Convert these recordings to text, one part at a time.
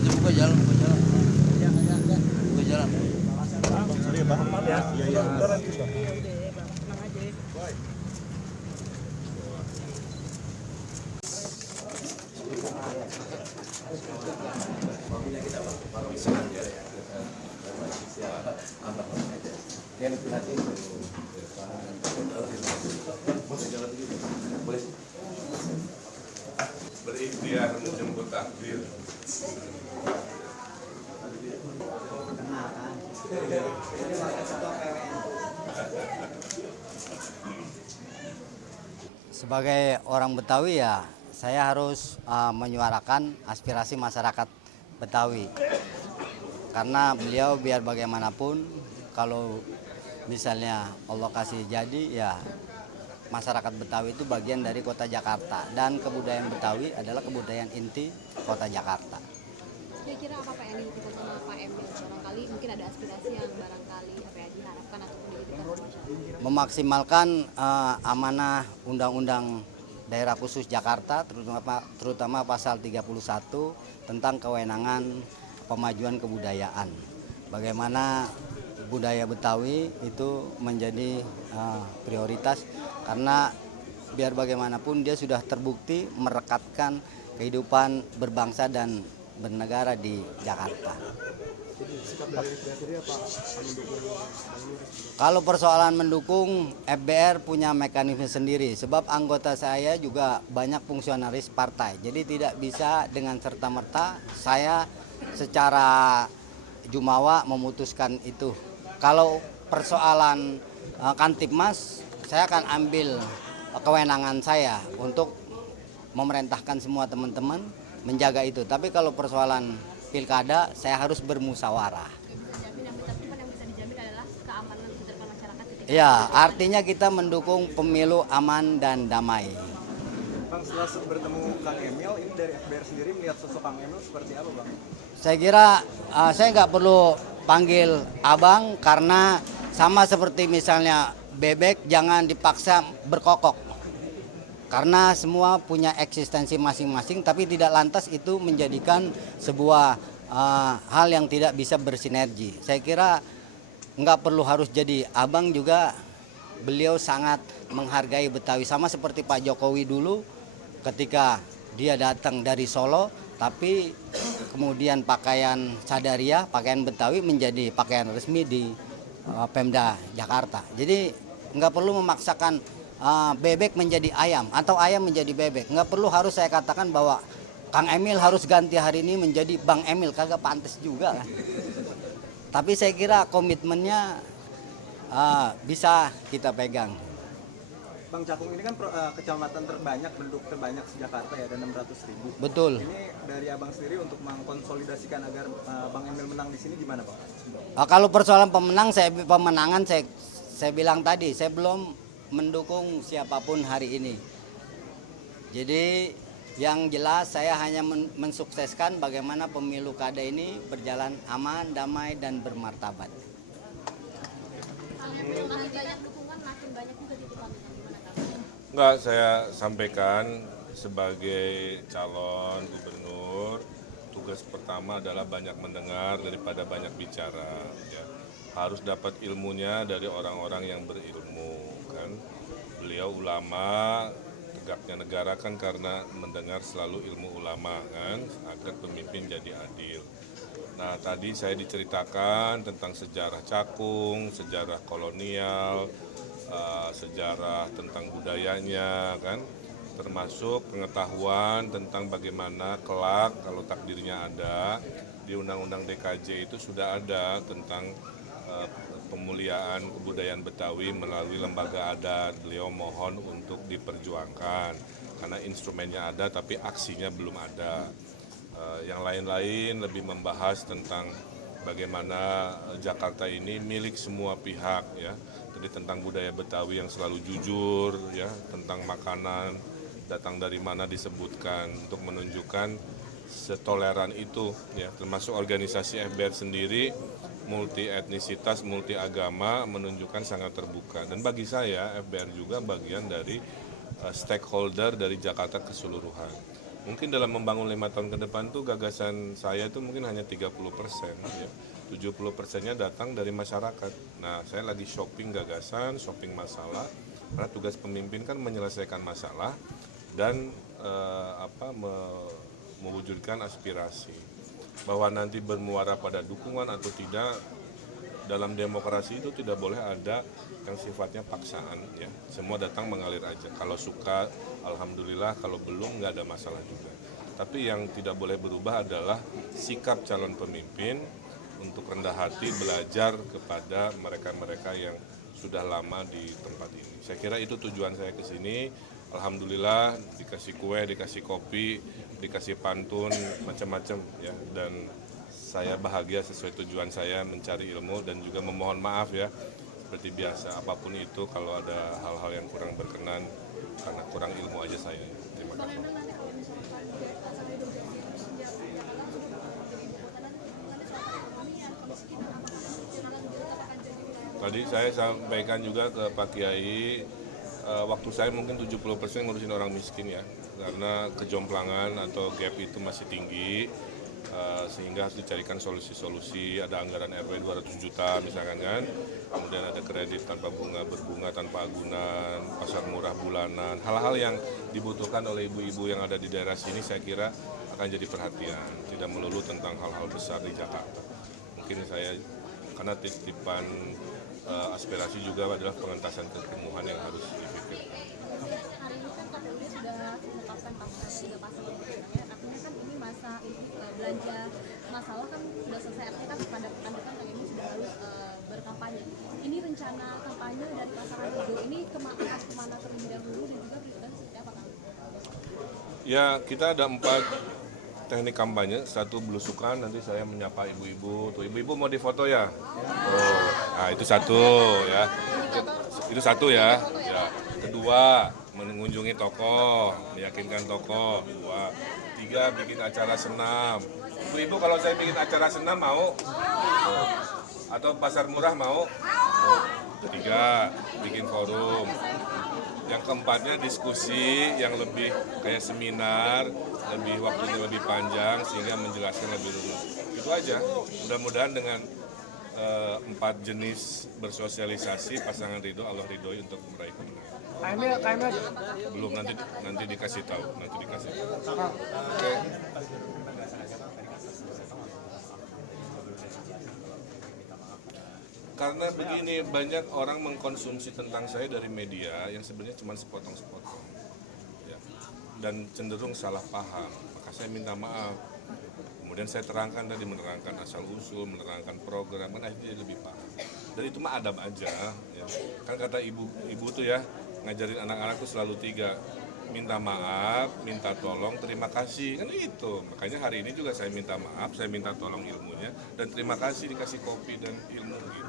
Itu buka jalan, buka jalan. Buka jalan. Sorry ya, Bang. Ya. Iya. Berikhtiar menjemput takdir. Sebagai orang Betawi ya, saya harus menyuarakan aspirasi masyarakat Betawi. Karena beliau biar bagaimanapun, kalau misalnya Allah kasih jadi ya, masyarakat Betawi itu bagian dari kota Jakarta. Dan kebudayaan Betawi adalah kebudayaan inti kota Jakarta. Kira-kira apa Pak yang diinginkan sama Pak Emil? Barangkali mungkin ada aspirasi yang barangkali apa ya diharapkan ataupun diinginkan oleh masyarakat. Memaksimalkan amanah Undang-Undang Daerah Khusus Jakarta, terutama pasal 31 tentang kewenangan pemajuan kebudayaan. Bagaimana budaya Betawi itu menjadi prioritas, karena biar bagaimanapun dia sudah terbukti merekatkan kehidupan berbangsa dan bernegara di Jakarta. Kalau persoalan mendukung, FBR punya mekanisme sendiri, sebab anggota saya juga banyak fungsionaris partai. Jadi tidak bisa dengan serta-merta saya secara jumawa memutuskan itu. Kalau persoalan Kantipmas, saya akan ambil kewenangan saya untuk memerintahkan semua teman-teman menjaga itu. Tapi kalau persoalan pilkada, saya harus bermusyawarah. Yang bisa dijamin adalah keamanan kesejahteraan masyarakat. Ya, artinya kita mendukung pemilu aman dan damai. Bang, setelah bertemu Kang Emil, ini dari FBR sendiri melihat sosok Kang Emil seperti apa, Bang? Saya kira saya nggak perlu panggil abang, karena sama seperti misalnya bebek jangan dipaksa berkokok. Karena semua punya eksistensi masing-masing, tapi tidak lantas itu menjadikan sebuah hal yang tidak bisa bersinergi. Saya kira nggak perlu harus jadi abang juga, beliau sangat menghargai Betawi. Sama seperti Pak Jokowi dulu ketika dia datang dari Solo, tapi kemudian pakaian sadaria, pakaian Betawi menjadi pakaian resmi di Pemda Jakarta. Jadi nggak perlu memaksakan bebek menjadi ayam atau ayam menjadi bebek. Nggak perlu harus saya katakan bahwa Kang Emil harus ganti hari ini menjadi Bang Emil, kagak pantas juga kan. Tapi saya kira komitmennya bisa kita pegang. Bang, Cakung ini kan kecamatan terbanyak, penduduk terbanyak se-Jakarta ya, ada 600.000. Betul. Ini dari Abang sendiri untuk mengkonsolidasikan agar Bang Emil menang di sini gimana, Bang? Kalau persoalan pemenangan saya bilang tadi, saya belum mendukung siapapun hari ini. Jadi yang jelas saya hanya mensukseskan bagaimana pemilu kada ini berjalan aman, damai, dan bermartabat. Enggak, saya sampaikan sebagai calon gubernur, tugas pertama adalah banyak mendengar daripada banyak bicara. Ya. Harus dapat ilmunya dari orang-orang yang berilmu. Kan? Beliau ulama, tegaknya negara kan karena mendengar selalu ilmu ulama kan, agar pemimpin jadi adil. Nah tadi saya diceritakan tentang sejarah Cakung, sejarah kolonial, sejarah tentang budayanya kan, termasuk pengetahuan tentang bagaimana kelak kalau takdirnya ada, di Undang-Undang DKJ itu sudah ada tentang pemuliaan kebudayaan Betawi melalui lembaga adat. Beliau mohon untuk diperjuangkan karena instrumennya ada tapi aksinya belum ada. Yang lain-lain lebih membahas tentang bagaimana Jakarta ini milik semua pihak ya. Jadi tentang budaya Betawi yang selalu jujur ya, tentang makanan datang dari mana disebutkan untuk menunjukkan setoleran itu ya, termasuk organisasi FBR sendiri multi etnisitas, multi agama menunjukkan sangat terbuka. Dan bagi saya FBR juga bagian dari stakeholder dari Jakarta keseluruhan. Mungkin dalam membangun 5 tahun ke depan tuh gagasan saya itu mungkin hanya 30%, ya. 70%-nya datang dari masyarakat. Nah, saya lagi shopping gagasan, shopping masalah, karena tugas pemimpin kan menyelesaikan masalah dan mewujudkan aspirasi. Bahwa nanti bermuara pada dukungan atau tidak, dalam demokrasi itu tidak boleh ada yang sifatnya paksaan, ya. Semua datang mengalir aja. Kalau suka, alhamdulillah. Kalau belum, nggak ada masalah juga. Tapi yang tidak boleh berubah adalah sikap calon pemimpin untuk rendah hati belajar kepada mereka-mereka yang sudah lama di tempat ini. Saya kira itu tujuan saya ke sini. Alhamdulillah dikasih kue, dikasih kopi, dikasih pantun, macam-macam, ya. Dan saya bahagia sesuai tujuan saya mencari ilmu dan juga memohon maaf, ya. Seperti biasa, apapun itu kalau ada hal-hal yang kurang berkenan karena kurang ilmu aja saya. Terima kasih. Tadi saya sampaikan juga ke Pak Kiai, waktu saya mungkin 70% ngurusin orang miskin, ya. Karena kejomplangan atau gap itu masih tinggi. Sehingga harus dicarikan solusi-solusi, ada anggaran RW 200 juta misalkan kan, kemudian ada kredit tanpa bunga, berbunga tanpa agunan, pasar murah bulanan, hal-hal yang dibutuhkan oleh ibu-ibu yang ada di daerah sini saya kira akan jadi perhatian, tidak melulu tentang hal-hal besar di Jakarta. Mungkin saya, karena titipan aspirasi juga adalah pengentasan kekumuhan yang harus dipikirkan. Hari ini kan KPU sudah menetapkan pasal 3 pasal ya. Artinya kan ini masa belanja masalah kan sudah selesai, artinya kan pada pekan depan KPU sudah harus berkampanye. Ini rencana kampanye dari pasangan Ridho ini akan kemana terlebih dahulu dan juga berikutnya seperti apa, Kang? Ya, kita ada 4 teknik kampanye. Satu belusukan, nanti saya menyapa ibu-ibu. Tuh, ibu-ibu mau difoto ya? Oh, nah itu satu ya. Itu satu ya. Ya. Kedua, mengunjungi tokoh, meyakinkan tokoh. 2, 3, bikin acara senam. Ibu-ibu kalau saya bikin acara senam mau? Oh. Atau pasar murah mau? Oh. 3, bikin forum. Yang keempatnya diskusi yang lebih kayak seminar, waktunya lebih panjang sehingga menjelaskan lebih luas. Itu aja. Mudah-mudahan dengan 4 jenis bersosialisasi pasangan Ridho, Allah ridhoi untuk meraih kemenangan. Belum, nanti dikasih tahu, Oke. Karena begini, banyak orang mengkonsumsi tentang saya dari media yang sebenarnya cuma sepotong-sepotong, ya, dan cenderung salah paham. Maka saya minta maaf. Kemudian saya terangkan tadi, menerangkan asal-usul, menerangkan program, kan akhirnya lebih paham. Dan itu mah adab aja. Ya. Kan kata ibu tuh ya, ngajarin anak-anak tuh selalu 3. Minta maaf, minta tolong, terima kasih. Kan itu. Makanya hari ini juga saya minta maaf, saya minta tolong ilmunya, dan terima kasih dikasih kopi dan ilmu gitu.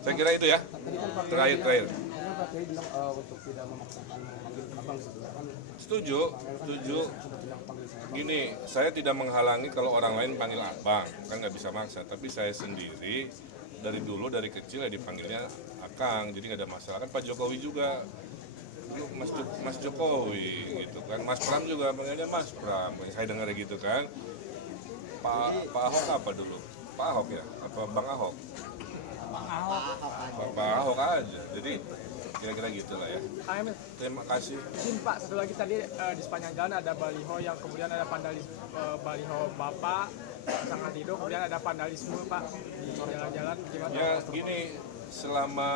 Saya kira itu ya. Terakhir. Setuju. Gini, saya tidak menghalangi kalau orang lain panggil abang, kan nggak bisa maksa. Tapi saya sendiri dari dulu, dari kecil ya dipanggilnya akang, jadi nggak ada masalah. Kan Pak Jokowi juga, Mas Jokowi gitu kan. Mas Pram juga panggilnya Mas Pram. Saya dengar gitu kan. Pak Ahok apa dulu? Pak Ahok ya? Apa Bang Ahok? Pak Ahok aja. Jadi kira-kira gitu lah ya. Terima kasih. Izin Pak, satu lagi tadi di sepanjang jalan ada baliho yang kemudian ada baliho Bapak, pasangan Ridho, kemudian ada vandalisme Pak di jalan-jalan. Gimana? Ya gini, selama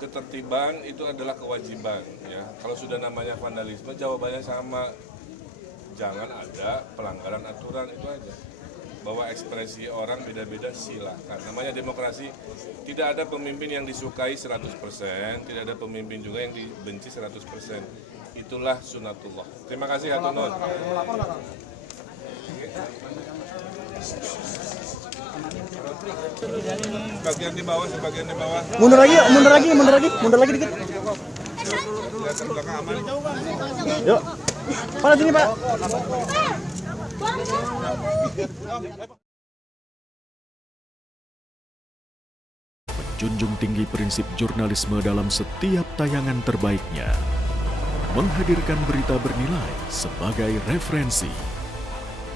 ketertiban itu adalah kewajiban ya. Kalau sudah namanya vandalisme, jawabannya sama. Jangan ada pelanggaran aturan, itu aja. Bahwa ekspresi orang beda-beda silakan. Namanya demokrasi, tidak ada pemimpin yang disukai 100%, tidak ada pemimpin juga yang dibenci 100%. Itulah sunatullah. Terima kasih Hatur Nuhun. Bagian di bawah, sebagian di bawah. Mundur lagi dikit. Lihat belakang aman. Yuk. Pada sini, Pak. Menjunjung tinggi prinsip jurnalisme dalam setiap tayangan terbaiknya. menghadirkan berita bernilai sebagai referensi.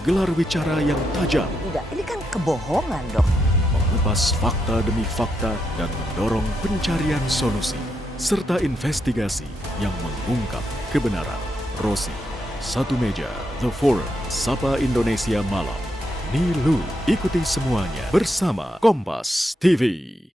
Gelar bicara yang tajam, Tidak, ini kan kebohongan, Dok. mengupas fakta demi fakta dan mendorong pencarian solusi, serta investigasi yang mengungkap kebenaran. Rosi, Satu Meja, The Forum, Sapa Indonesia Malam. Nilu, ikuti semuanya bersama Kompas TV.